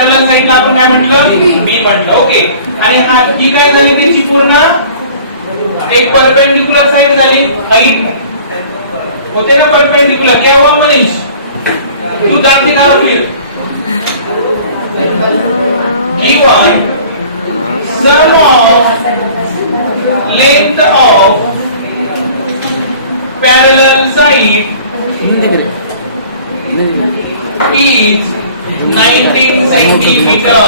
Parallel साइडला आपण काय म्हटलं, बी म्हटलं. ओके. आणि हा ही काय झाली त्याची पूर्ण एक परपेंडिक्युलर साइड झाली. हाईट होते ना परपेंडिक्युलर. क्या हुआ मनीष, तू दांत दिखा फिर. given sum of length of parallel side is 19 centimeter.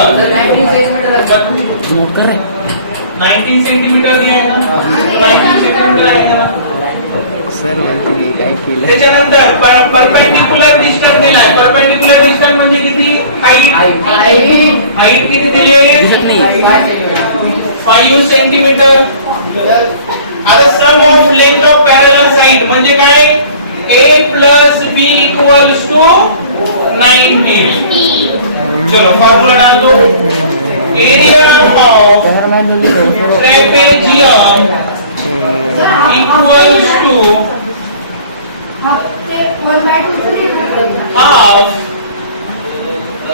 19 centimetre दिया है ना, 19 सेंटीमीटर आएगा ना. त्याच्यानंतर परपेंडिक्युलर डिस्टन्स दिलाय. परपेंडिक्युलर डिस्टन्स म्हणजे किती, हाईट किती दिली, दिसत नाही, 5 सेंटीमीटर. आता sum of length of parallel side म्हणजे काय, a plus b equals to 19. चलो फॉर्मूला डाल दो. Area of trapezium equals to half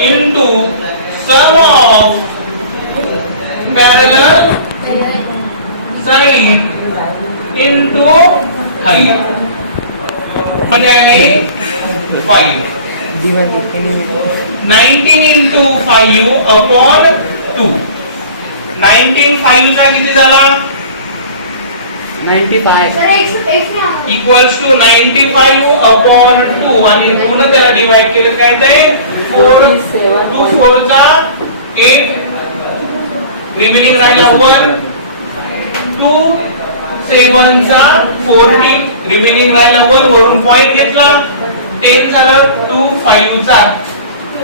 into sum of parallel side into height. म्हणजे 5. 19 into 5 upon 2. 19 5 चा किती झाला, 95 इक्वल्स टू 95 अपॉन 2 आणि पुन्हा त्याला डिवाइड केलं काय ते 4. 2 4 चा 8, रिमेनिंग राहिला 1. 2 7 चा 14, रिमेनिंग राहिला 1. वरून पॉइंट घेतला 10 झालं. 2 5 चा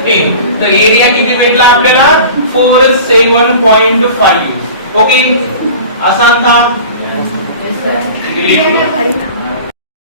10. तर एरिया किती भेटला आपल्याला, 47.5. ओके. असा था.